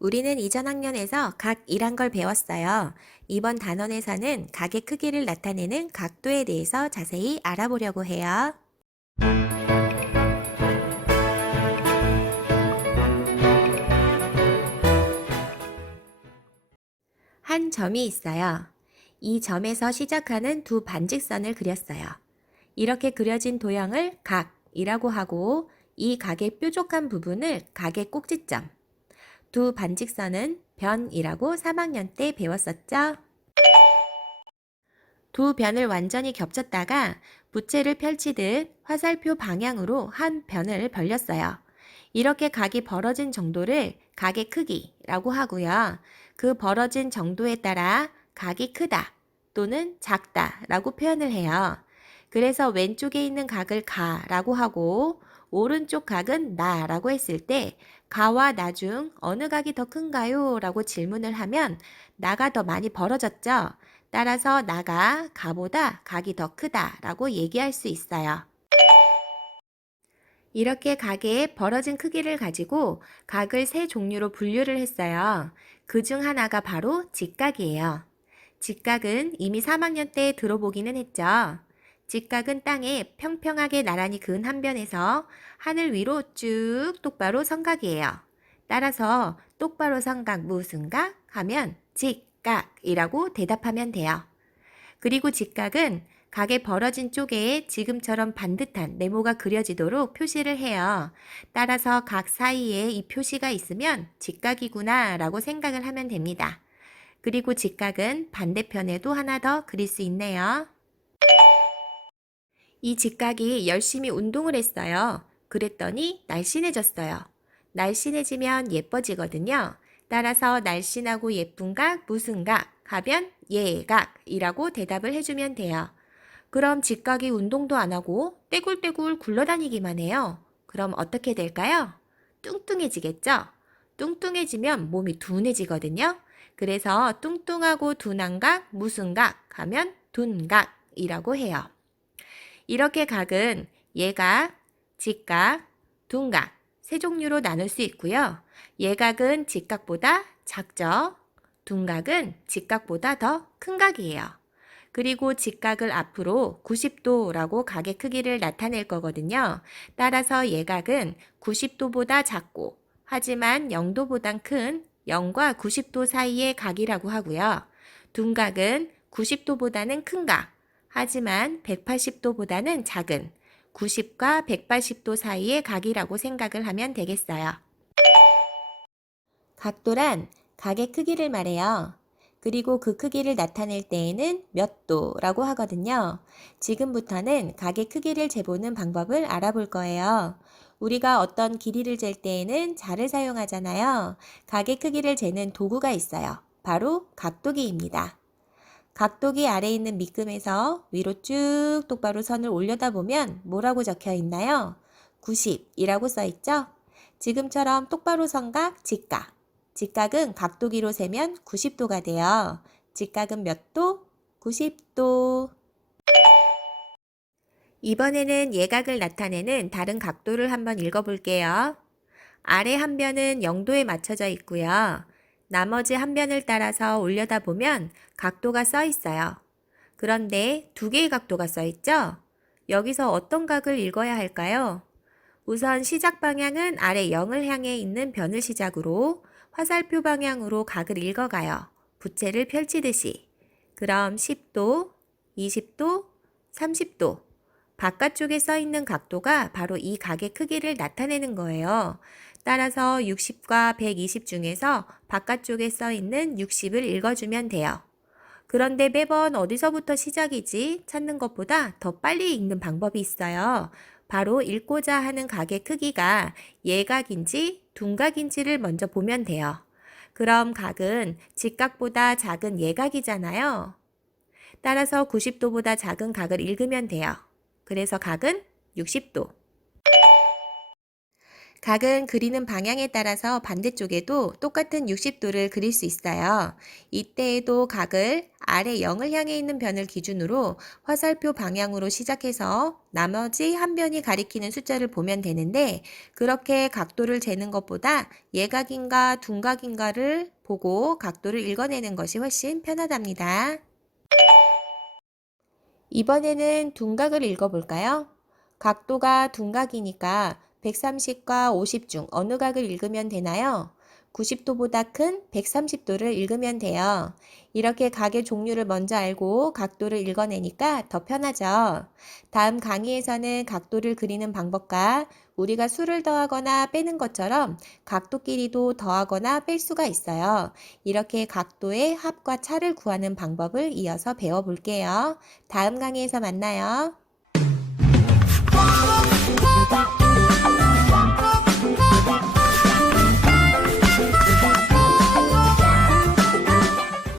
우리는 이전 학년에서 각이란 걸 배웠어요. 이번 단원에서는 각의 크기를 나타내는 각도에 대해서 자세히 알아보려고 해요. 한 점이 있어요. 이 점에서 시작하는 두 반직선을 그렸어요. 이렇게 그려진 도형을 각이라고 하고 이 각의 뾰족한 부분을 각의 꼭지점, 두 반직선은 변이라고 3학년 때 배웠었죠? 두 변을 완전히 겹쳤다가 부채를 펼치듯 화살표 방향으로 한 변을 벌렸어요. 이렇게 각이 벌어진 정도를 각의 크기라고 하고요. 그 벌어진 정도에 따라 각이 크다 또는 작다 라고 표현을 해요. 그래서 왼쪽에 있는 각을 가라고 하고 오른쪽 각은 나라고 했을 때 가와 나 중 어느 각이 더 큰가요? 라고 질문을 하면 나가 더 많이 벌어졌죠. 따라서 나가 가보다 각이 더 크다라고 얘기할 수 있어요. 이렇게 각의 벌어진 크기를 가지고 각을 세 종류로 분류를 했어요. 그 중 하나가 바로 직각이에요. 직각은 이미 3학년 때 들어보기는 했죠. 직각은 땅에 평평하게 나란히 그은 한 변에서 하늘 위로 쭉 똑바로 선 각이에요. 따라서 똑바로 선 각 무슨 각? 하면 직각이라고 대답하면 돼요. 그리고 직각은 각의 벌어진 쪽에 지금처럼 반듯한 네모가 그려지도록 표시를 해요. 따라서 각 사이에 이 표시가 있으면 직각이구나 라고 생각을 하면 됩니다. 그리고 직각은 반대편에도 하나 더 그릴 수 있네요. 이 직각이 열심히 운동을 했어요. 그랬더니 날씬해졌어요. 날씬해지면 예뻐지거든요. 따라서 날씬하고 예쁜 각 무슨 각 하면 예각이라고 대답을 해주면 돼요. 그럼 직각이 운동도 안 하고 떼굴떼굴 굴러다니기만 해요. 그럼 어떻게 될까요? 뚱뚱해지겠죠? 뚱뚱해지면 몸이 둔해지거든요. 그래서 뚱뚱하고 둔한 각 무슨 각 하면 둔각이라고 해요. 이렇게 각은 예각, 직각, 둔각 세 종류로 나눌 수 있고요. 예각은 직각보다 작죠. 둔각은 직각보다 더 큰 각이에요. 그리고 직각을 앞으로 90도라고 각의 크기를 나타낼 거거든요. 따라서 예각은 90도보다 작고 하지만 0도보단 큰 0과 90도 사이의 각이라고 하고요. 둔각은 90도보다는 큰 각, 하지만 180도보다는 작은 90과 180도 사이의 각이라고 생각을 하면 되겠어요. 각도란 각의 크기를 말해요. 그리고 그 크기를 나타낼 때에는 몇 도라고 하거든요. 지금부터는 각의 크기를 재보는 방법을 알아볼 거예요. 우리가 어떤 길이를 잴 때에는 자를 사용하잖아요. 각의 크기를 재는 도구가 있어요. 바로 각도기입니다. 각도기 아래에 있는 밑금에서 위로 쭉 똑바로 선을 올려다 보면 뭐라고 적혀 있나요? 90이라고 써 있죠? 지금처럼 똑바로 선 각, 직각. 직각은 각도기로 세면 90도가 돼요. 직각은 몇 도? 90도. 이번에는 예각을 나타내는 다른 각도를 한번 읽어볼게요. 아래 한 변은 0도에 맞춰져 있고요. 나머지 한 변을 따라서 올려다 보면 각도가 써 있어요. 그런데 두 개의 각도가 써 있죠? 여기서 어떤 각을 읽어야 할까요? 우선 시작 방향은 아래 0을 향해 있는 변을 시작으로 화살표 방향으로 각을 읽어가요. 부채를 펼치듯이. 그럼 10도, 20도, 30도. 바깥쪽에 써 있는 각도가 바로 이 각의 크기를 나타내는 거예요. 따라서 60과 120 중에서 바깥쪽에 써 있는 60을 읽어주면 돼요. 그런데 매번 어디서부터 시작이지 찾는 것보다 더 빨리 읽는 방법이 있어요. 바로 읽고자 하는 각의 크기가 예각인지 둔각인지를 먼저 보면 돼요. 그럼 각은 직각보다 작은 예각이잖아요. 따라서 90도보다 작은 각을 읽으면 돼요. 그래서 각은 60도. 각은 그리는 방향에 따라서 반대쪽에도 똑같은 60도를 그릴 수 있어요. 이때에도 각을 아래 0을 향해 있는 변을 기준으로 화살표 방향으로 시작해서 나머지 한 변이 가리키는 숫자를 보면 되는데, 그렇게 각도를 재는 것보다 예각인가 둔각인가를 보고 각도를 읽어내는 것이 훨씬 편하답니다. 이번에는 둔각을 읽어볼까요? 각도가 둔각이니까 130과 50 중 어느 각을 읽으면 되나요? 90도보다 큰 130도를 읽으면 돼요. 이렇게 각의 종류를 먼저 알고 각도를 읽어내니까 더 편하죠. 다음 강의에서는 각도를 그리는 방법과 우리가 수를 더하거나 빼는 것처럼 각도 끼리도 더하거나 뺄 수가 있어요. 이렇게 각도의 합과 차를 구하는 방법을 이어서 배워볼게요. 다음 강의에서 만나요.